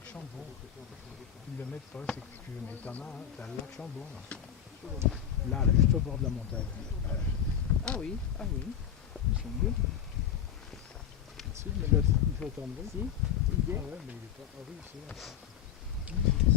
lac Chambon. Ils le mettent pas, c'est excusez, mais t'en as, hein, t'as le lac Chambon là. Là, juste au bord de la montagne. Ah oui, ils sont beaux. Si, mais là, il faut attendre. Si, il Ah y est. ouais, mais il est pas. Ah oui, c'est là.